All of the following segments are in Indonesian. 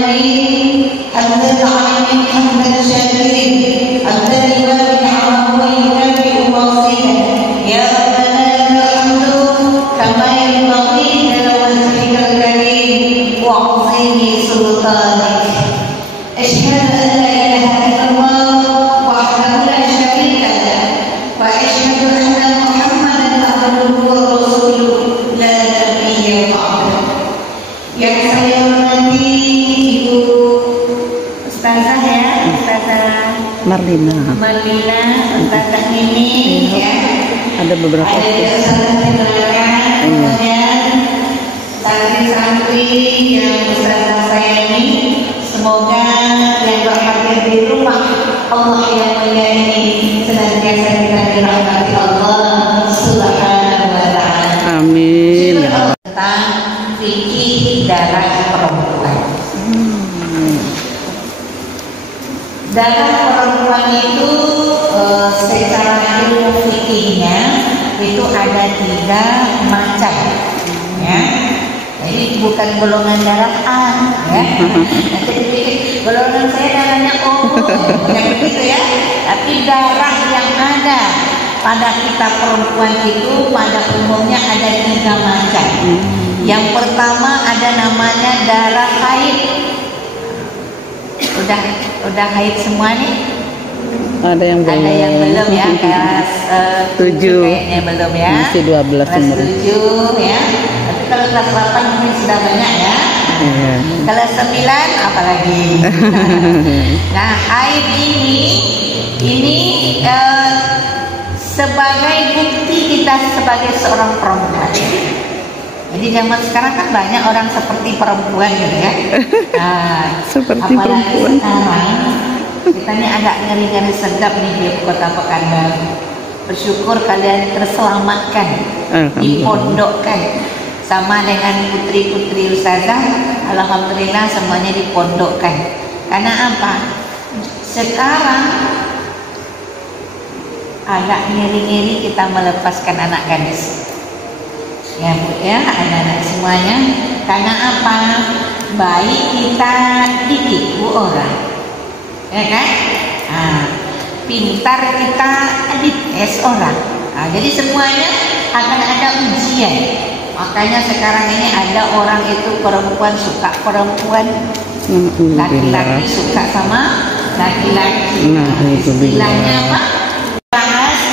العالمين حمدا عالمين حمدا شاكرين حمدا لله نعمه ويكافئ واصيلا يا ربنا لك الحمد كما ينبغي لوجهك الكريم وعظيم سلطانك. أشهد أن لا إله إلا الله وحده لا شريك له وأشهد أن محمدا عبده ورسوله لا نبي بعده. Yang saya hormati Ibu Ustazah ya, Ustazah Marlina, Ustazah ini ya. Ada beberapa kemudian santri-santri yang Ustazah saya ini, semoga yang berhadir di rumah Allah yang mulia ini senantiasa kita dirahmati Allah Subhanahu wa ta'ala. Amin. Tentang fikih darah perempuan. Darah perempuan itu secara ilmu fikihnya itu ada 3 macam, ya. Jadi bukan golongan darah A, ya. Nanti dipikir golongan saya darahnya O, yang begitu ya. Tapi darah yang ada pada kita perempuan itu pada umumnya ada 3 macam. Yang pertama ada namanya darah haid. Udah haid semua nih? Ada yang belum. Ada yang belum ya, kelas 7 kayaknya belum ya. Masih 12 kelas umur. 7 ya. Tapi kalau kelas 8 mungkin sudah banyak ya. Iya. Kelas 9 apalagi. Nah, haid ini sebagai bukti kita sebagai seorang perempuan. Jadi zaman sekarang kan banyak orang seperti perempuan gitu ya. Nah, Seperti apalagi perempuan. sekarang kita ini agak ngeri-ngeri sedap nih di Kota Pekanbaru. Bersyukur kalian terselamatkan, dipondokkan sama dengan putri-putri ustazah. Alhamdulillah semuanya dipondokkan. Karena apa? Sekarang agak ngeri-ngeri kita melepaskan anak gadis. Ya Bu ya, anak-anak semuanya. Karena apa? Baik kita ditipu orang, ya kan? Pintar kita dites orang. Jadi semuanya akan ada ujian. Makanya sekarang ini ada orang itu perempuan suka perempuan, laki-laki suka sama laki-laki. Istilahnya apa?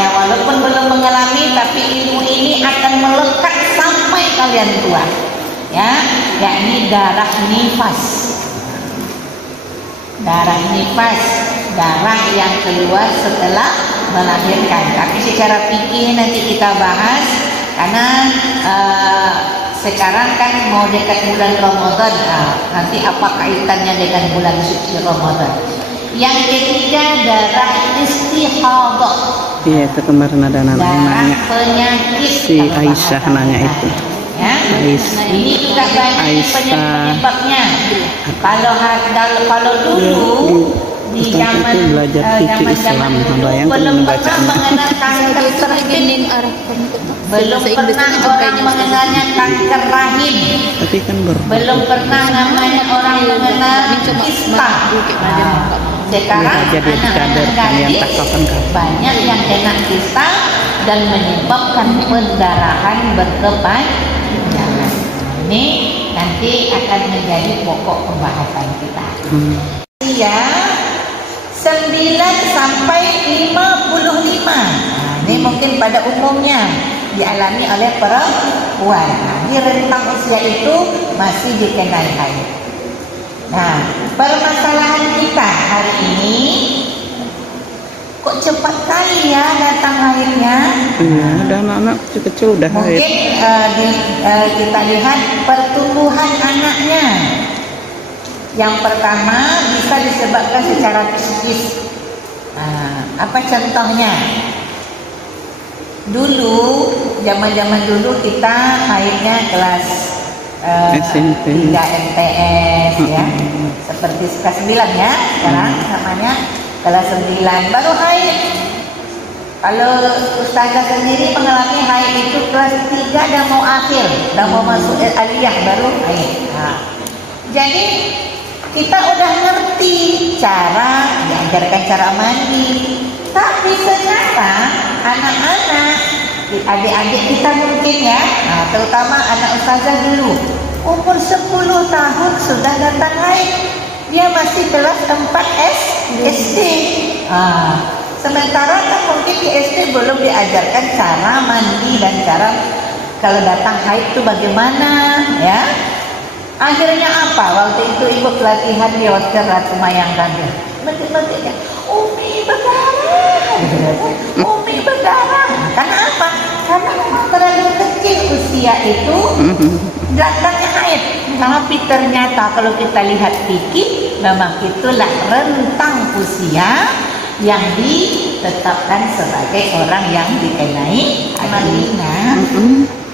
Ya, walaupun belum mengalami, tapi ilmu ini akan melekat sampai kalian tua, ya, yakni darah nifas. Darah nifas, darah yang keluar setelah melahirkan. Tapi secara fikih nanti kita bahas, karena sekarang kan mau dekat bulan Ramadan. Nanti apa kaitannya dengan bulan suci Ramadan? Yang ketiga darah istihadah. Iya, itu kemarin ada anak nanya. Penyakit Si Aisyah nanya itu. Ya. Ini juga banyak penyebabnya. Kalau dulu di zaman belajar fikih Islam, belum pernah mengenal kanker rahim, belum pernah orang mengenalnya kanker rahim, belum pernah namanya orang mengenal kista. Sekarang anak-anak gadis banyak yang kena kista dan menyebabkan pendarahan berkepanjangan. Ini nanti akan menjadi pokok pembahasan kita. Ya, 9 sampai 55. Ini mungkin pada umumnya dialami oleh perempuan. Di rentang usia itu masih dikenai haid. Nah, permasalahan kita hari ini, kok cepat kali ya datang haidnya? Iya, ada anak-anak kecil udah haid. Mungkin kita lihat pertumbuhan anaknya. Yang pertama bisa disebabkan secara psikis. Apa contohnya? Dulu, zaman-zaman dulu kita haidnya kelas SMP. 3 MTS ya. Seperti kelas 9 ya. Sekarang namanya kelas 9 baru haid. Kalau ustazah sendiri mengalami haid itu kelas 3 dan mau akhir, dan mau masuk aliyah baru haid. Jadi kita udah ngerti diajarkan cara mandi. Tapi ternyata anak-anak, adik-adik kita mungkin ya, terutama anak ustazah dulu, umur 10 tahun sudah datang haid. Dia masih kelas 4 SD. Sementara kan mungkin di SD belum diajarkan cara mandi dan cara kalau datang haid itu bagaimana, ya. Akhirnya apa? Waktu itu ibu pelatihan di hotel Ratu Mayang tadi. Mentik-mentiknya, Umi berdarah. Umi berdarah. Karena apa? Karena memang terlalu kecil usia itu datangnya haid. Tapi ternyata kalau kita lihat fikih, memang itulah rentang usia yang ditetapkan sebagai orang yang dikenai Marlina.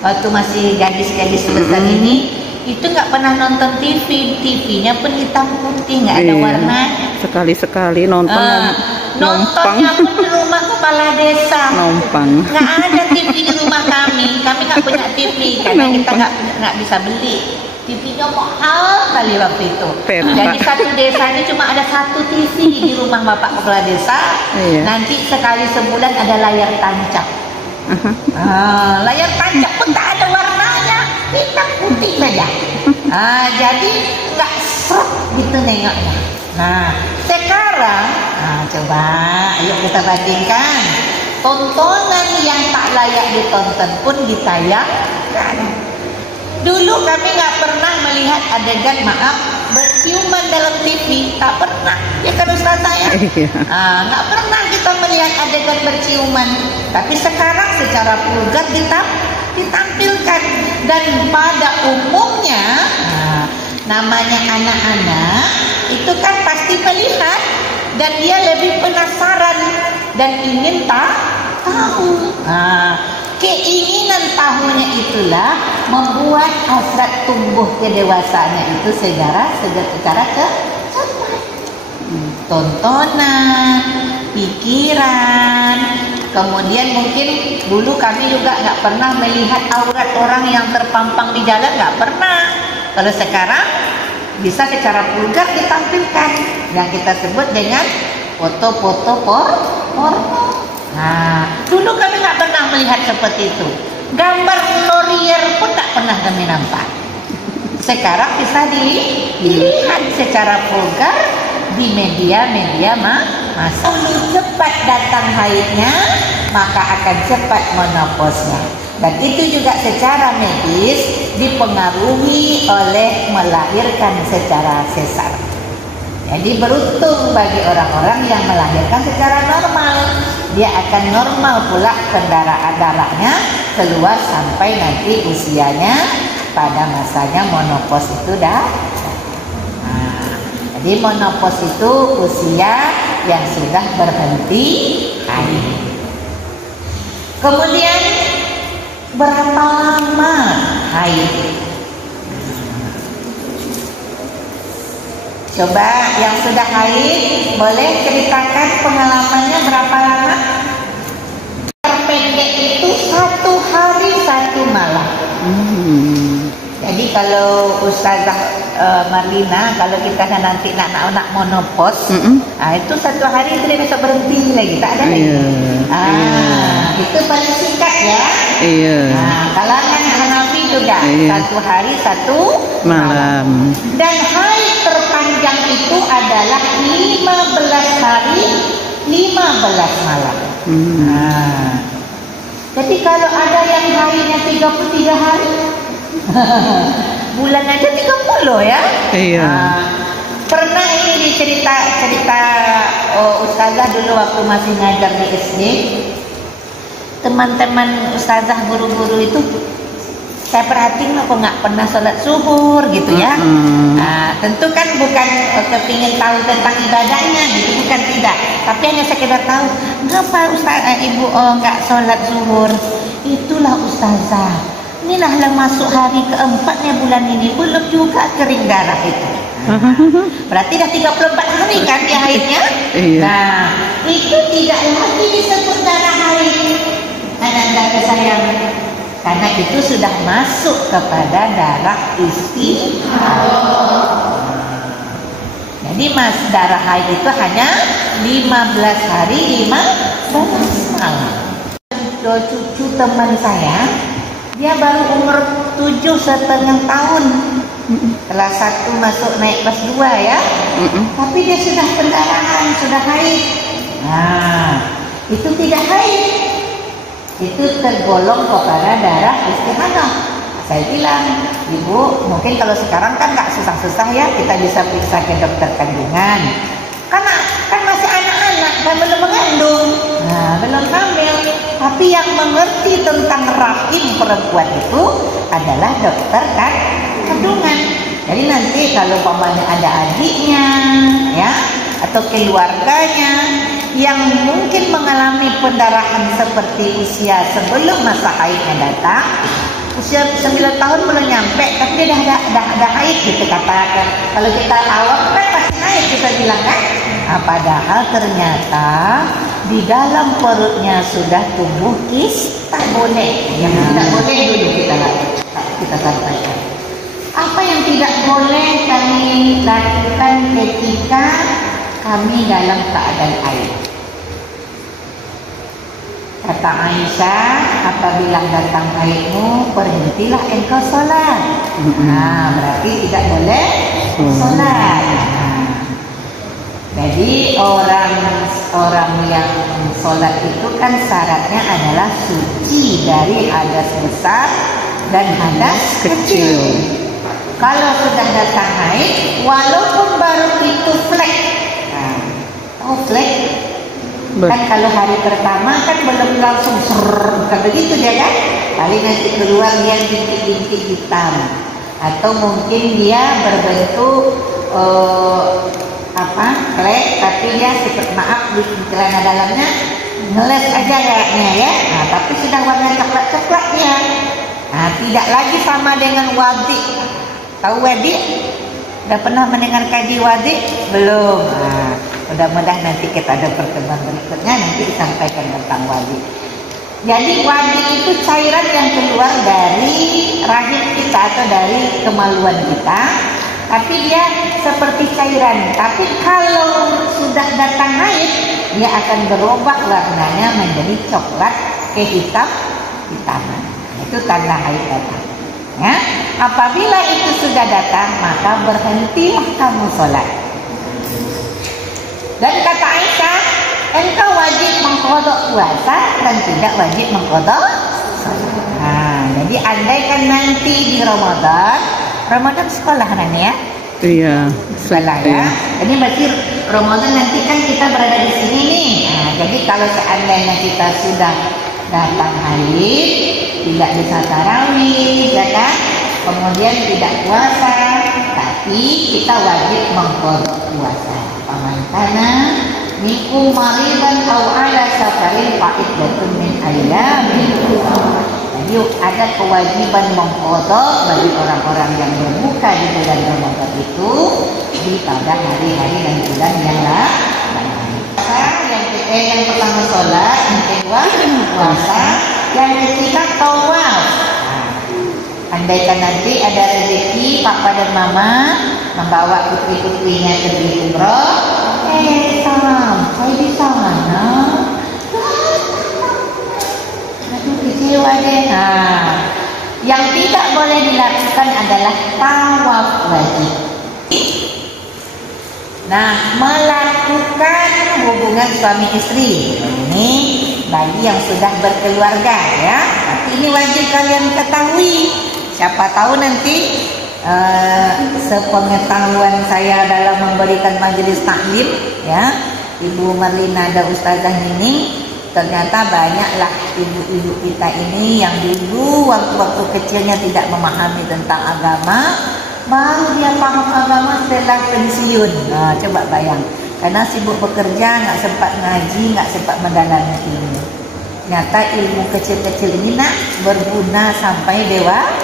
Waktu masih gadis-gadis besar ini, itu nggak pernah nonton TV, TV-nya pun hitam putih, nggak ada warnanya. Sekali-sekali nonton. Nontonnya pun di rumah kepala desa. Numpang. Nggak ada TV di rumah kami nggak punya TV karena kita nggak bisa beli. TV-nya mahal kali waktu itu. Jadi satu desa ini cuma ada satu TV di rumah bapak kepala desa. Nanti sekali sebulan ada layar tancap. Layar tancap pun tak ada warnanya, hitam putih saja. Jadi nggak seret gitu nengoknya. Nah sekarang, coba ayo kita bandingkan. Tontonan yang tak layak ditonton pun ditayangkan. Dulu kami nggak pernah melihat adegan berciuman dalam TV, tak pernah. Ya kan ustazah ya? Nggak pernah kita melihat adegan berciuman. Tapi sekarang secara vulgar ditampilkan. Dan pada umumnya, namanya anak-anak itu kan pasti melihat dan dia lebih penasaran dan ingin tahu. Keinginan tahunya itulah membuat hasrat tumbuh kedewasaannya itu secara cepat. Tontonan, pikiran, kemudian mungkin dulu kami juga nggak pernah melihat aurat orang yang terpampang di jalan, nggak pernah. Kalau sekarang bisa secara vulgar ditampilkan yang kita sebut dengan foto-foto porno. Dulu kami nggak pernah melihat seperti itu. Gambar Laurier pun tak pernah kami nampak. Sekarang bisa dilihat secara vulgar di media-media masa. Cepat datang haidnya, maka akan cepat menopausnya. Dan itu juga secara medis dipengaruhi oleh melahirkan secara sesar. Jadi beruntung bagi orang-orang yang melahirkan secara normal. Dia akan normal pula pendarahan darahnya keluar sampai nanti usianya pada masanya menopause itu dah. Jadi menopause itu usia yang sudah berhenti haid. Kemudian berapa lama haid? Coba yang sudah haid boleh ceritakan pengalamannya berapa lama? Terpendek itu 1 hari 1 malam. Jadi kalau Ustazah Marlina, kalau kita nanti nak monopause, itu 1 hari itu dia bisa berhenti lagi, tak ada lagi. Itu paling singkat ya. Kalangan Hanafi juga 1 hari 1 malam. Dan haid terpanjang itu adalah 15 hari 15 malam. Jadi kalau ada yang haidnya 33 hari, bulan aja 30 ya. Pernah ini dicerita ustazah dulu waktu masih ngajar di SD. Teman-teman ustazah guru-guru itu saya perhatiin kok nggak pernah sholat zuhur gitu ya. Tentu kan bukan kepingin tahu tentang ibadahnya gitu, bukan, tidak. Tapi hanya sekedar tahu ngapa ustazah ibu nggak sholat zuhur. Itulah ustazah, inilah masuk hari keempatnya bulan ini, belum juga kering darah itu. Berarti dah 34 hari kan dia haidnya. Nah itu tidak lagi disebut darah haid, anak-anak kesayang, karena itu sudah masuk kepada darah istihadah. Jadi darah haid itu hanya 15 hari 15 malam. Cucu teman saya, dia baru umur 7,5 tahun. Kelas 1 masuk naik kelas 2 ya. Tapi dia sudah pendarahan, sudah haid. Nah, itu tidak haid. Itu tergolong kepada darah istihadah. Saya bilang, Ibu, mungkin kalau sekarang kan nggak susah-susah ya, kita bisa periksa ke dokter kandungan. Karena kan masih anak-anak, kan belum mengandung, nah, belum hamil. Tapi yang mengerti tentang rahim perempuan itu adalah dokter kandungan. Jadi nanti kalau pamannya ada adiknya, ya, atau keluarganya yang mungkin mengalami pendarahan seperti usia sebelum masa haidnya datang, usia 9 tahun belum nyampe, tapi dia dah haid gitu katakan. Kalau kita awam kan pasti haid kita bilang kan. Nah, padahal ternyata di dalam perutnya sudah tumbuh kista. Boleh. Yang tidak boleh dulu kita sampaikan. Apa yang tidak boleh kami lakukan ketika kami dalam keadaan haid? Kata Aisyah, apabila datang haidmu, berhentilah engkau sholat. Nah, berarti tidak boleh sholat. Nah, jadi orang yang sholat itu kan syaratnya adalah suci dari hadas besar dan hadas kecil. Kalau sudah datang haid, walaupun baru itu flek, nah, tahu flek? Kan kalau hari pertama kan belum langsung bukan begitu dia kan, paling nanti keluar dia bintik-bintik hitam, atau mungkin dia berbentuk flek, tapi dia seperti maaf di celana dalamnya ngeles aja kayaknya ya. Nah, tapi sudah warna coklat-coklat dia. Nah, tidak lagi sama dengan wadi. Tahu wadi? Udah pernah mendengar kaji wadi? Belum. Nah, mudah-mudahan nanti kita ada pertemuan berikutnya nanti disampaikan tentang wadi. Jadi wadi itu cairan yang keluar dari rahim kita atau dari kemaluan kita, tapi dia seperti cairan. Tapi kalau sudah datang haid, dia akan berubah warnanya menjadi coklat kehitaman. Itu tanda haid datang. Ya, apabila itu sudah datang, maka berhentilah kamu sholat. Dan kata Aisyah, engkau wajib mengqadha puasa dan tidak wajib mengqadha sholat. Nah, jadi andaikan nanti di Ramadan sekolah nanti ya? Iya, sekolah ya. Jadi berarti Ramadan nanti kan kita berada di sini nih. Nah, jadi kalau seandainya kita sudah datang haid, tidak bisa tarawih, ya kan? Kemudian tidak puasa, tapi kita wajib mengqadha puasa. Pamantana minkum maridan aw ala safarin fa iddatun min ayyamin. Jadi ada kewajiban mengqadha bagi orang-orang yang berbuka di bulan Ramadan itu pada hari-hari dan bulan yang lain. Yang pertama sholat, yang kedua puasa, yang ketiga tawaf. Andaikan nanti ada rezeki papa dan mama membawa putri-putrinya pergi umroh, sampai di sana, aduh kecewa deh. Nah, yang tidak boleh dilakukan adalah tawaf wajib. Nah, melakukan hubungan suami istri ini bagi yang sudah berkeluarga ya. Tapi ini wajib kalian ketahui. Siapa tahu nanti sepengetahuan saya dalam memberikan majelis taklim ya, Ibu Marlina dan Ustazah Nining, ternyata banyaklah ibu-ibu kita ini yang dulu waktu-waktu kecilnya tidak memahami tentang agama, baru dia paham agama setelah pensiun. Nah, coba bayang, karena sibuk bekerja, nggak sempat ngaji, nggak sempat mendalami ilmu. Ternyata ilmu kecil-kecil ini nak berguna sampai dewasa.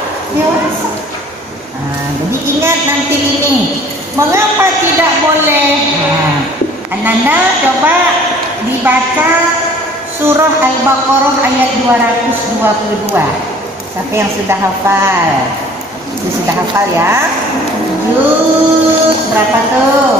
Nah, jadi ingat nanti ini, mengapa tidak boleh? Nah, Ananda coba dibaca surah Al-Baqarah ayat 222. Siapa yang sudah hafal? Sudah hafal ya? Juz berapa tuh?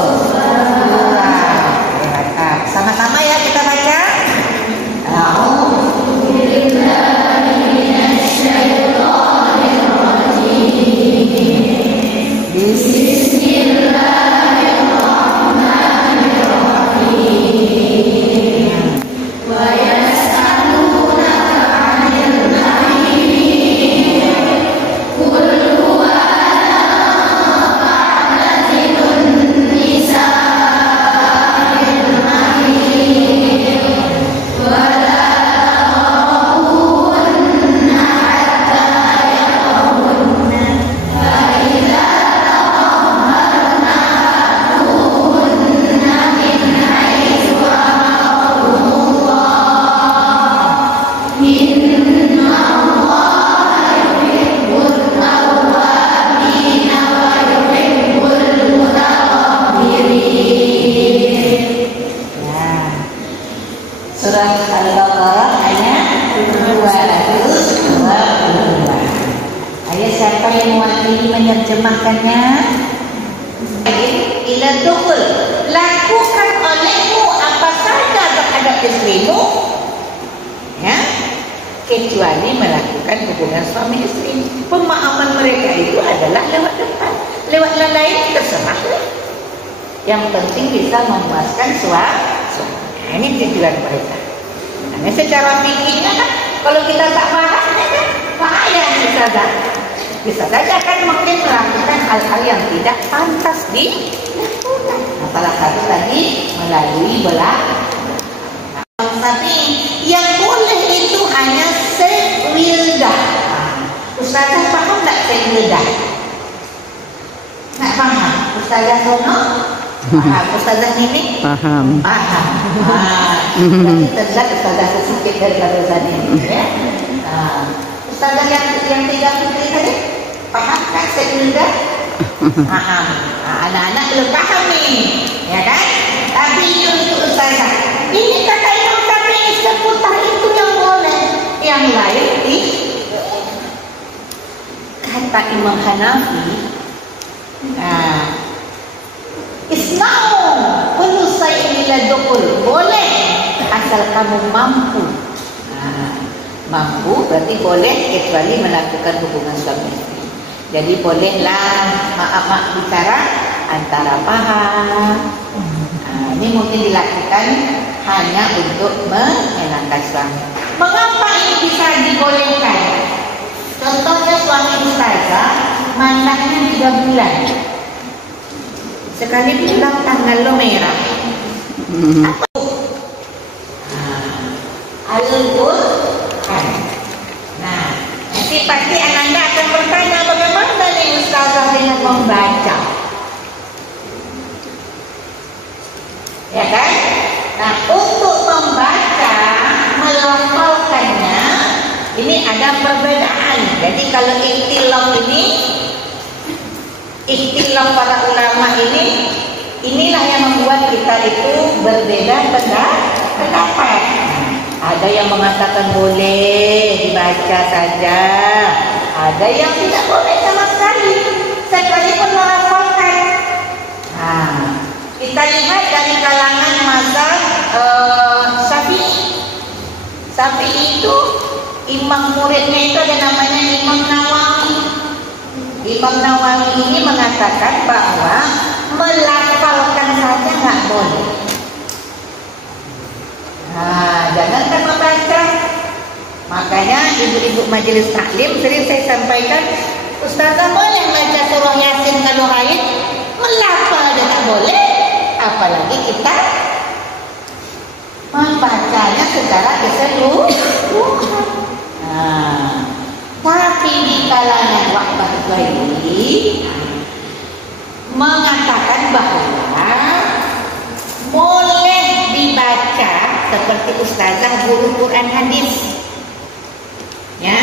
ila dukhul, lakukan olehmu apa saja terhadap istrimu, ya, kecuali melakukan hubungan suami istri. Pemahaman mereka itu adalah lewat depan, lewat lain terserah. Yang penting bisa memuaskan suami. Ini tujuan mereka. Nah, secara fikihnya kan, kalau kita tak paham, kan bahaya bisa saja kan mungkin melakukan hal-hal yang tidak pantas dilakukan. Nah, salah satu tadi melalui tapi yang boleh itu hanya sewildah. Ustazah paham tak sewildah? Tak paham? Ustazah Sono? Paham? Ustazah Nini? Paham. Paham. Jadi terlihat Ustazah sedikit daripada Ustazah Nini, ya. Ustazah yang 3 putri tadi paham kan sewildah? Paham. Anak-anak belum paham nih, ya kan? Tapi ini untuk Ustazah. Ini kata Imam Syafi'i seputar itu yang boleh, yang lain kata Imam Hanafi, Isna'u kullu shay'in ila dukhul, boleh asal kamu mampu. Mampu berarti boleh kecuali melakukan hubungan suami istri. Jadi bolehlah mak bicara antara paham. Ini mungkin dilakukan hanya untuk menyenangkan suami. Mengapa ini bisa dibolehkan? Contohnya suami ustazah mandangnya 3 bulan. Sekali pulang tanggal lo merah. Al-Qur'an. Nah, nanti pasti Ananda akan bertanya bagaimana nih ustazah dengan membaca. Ya kan? Nah, untuk membaca, melafalkannya, ini ada perbedaan. Jadi kalau ikhtilaf para ulama inilah yang membuat kita itu berbeda pendapat. Ada yang mengatakan boleh dibaca saja, ada yang tidak boleh sama sekali, sekalipun melafalkan. Kita lihat dari kalangan mazhab Syafi'i itu imam muridnya itu ada namanya Imam Nawawi. Imam Nawawi ini mengatakan bahwa melafalkan saja nggak boleh. Jangankan membaca. Makanya ibu-ibu majelis taklim sering saya sampaikan, ustazah boleh baca surah Yasin kalau haid, melafal aja tak boleh. Apalagi kita membacanya secara keseluruhan. Tapi di kalangan Wahbah Zuhaili mengatakan bahwa boleh dibaca seperti ustazah guru Quran hadis. Ya,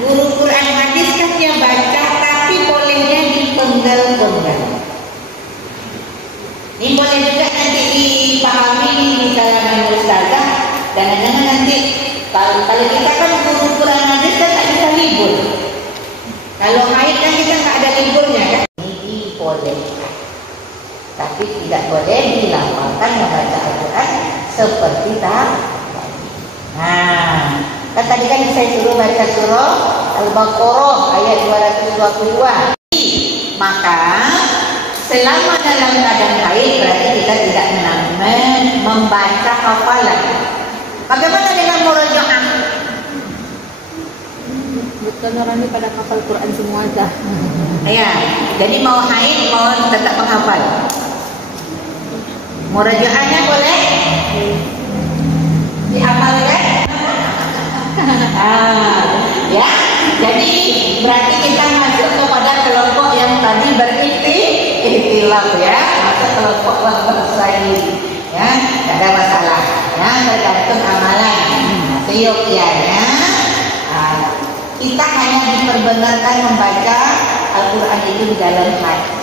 guru Quran hadis kan dia baca, tapi bolehnya dipenggal-penggal. Ini boleh juga nanti dipahami di kalangan ustazah. Jangan-jangan nanti kalau kita kan guru Quran hadis kan tak bisa libur. Kalau haid kan kita tak ada liburnya kan. Ini dibolehkan, tapi tidak boleh dilafalkan membaca Al-Quran seperti tadi. Kan tadi kan saya suruh baca surah Al-Baqarah ayat 222. Maka selama dalam keadaan haid berarti kita tidak membaca hafalan. Bagaimana dengan murojaah? Bukan orang ini pada hafal Quran semua dah. Ya, jadi mau haid mau tetap menghafal. Murojaahnya boleh dihafalkan. Ya, jadi berarti kita masuk kepada kelompok yang tadi berikhtilaf ya, masuk kelompok bersaing, ya, tidak ada masalah, ya, tergantung amalan. Seyogyanya kita hanya diperbenarkan membaca Al-Quran itu di dalam hati.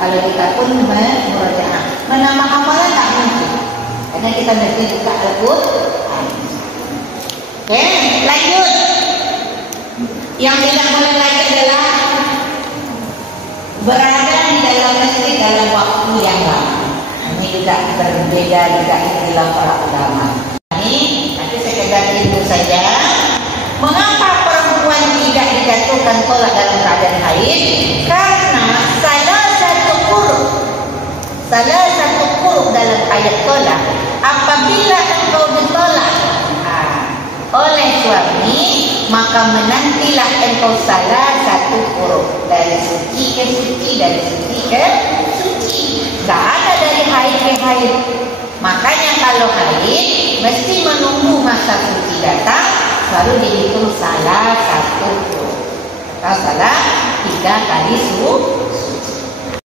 Kalau kita pun murojaah, menambah hafalan tak mungkin, karena kita mesti buka Al-Quran. Oke, lanjut. Yang tidak boleh lagi adalah berada di dalam mesti dalam waktu yang lama. Ini juga berbeda juga istilah para ulama. Ini nanti sekedar itu saja. Mengapa perempuan tidak dijatuhkan tolak dalam keadaan haid? Karena salah satu huruf dalam ayat tolak, apabila engkau ditolak oleh suami, maka menantilah engkau salah satu huruf dari suci ke suci, dari suci ke suci. Gak ada dari haid ke haid. Makanya kalau haid mesti menunggu masa suci datang, baru dihitung salah satu huruf. Kalau salah 3 kali suci.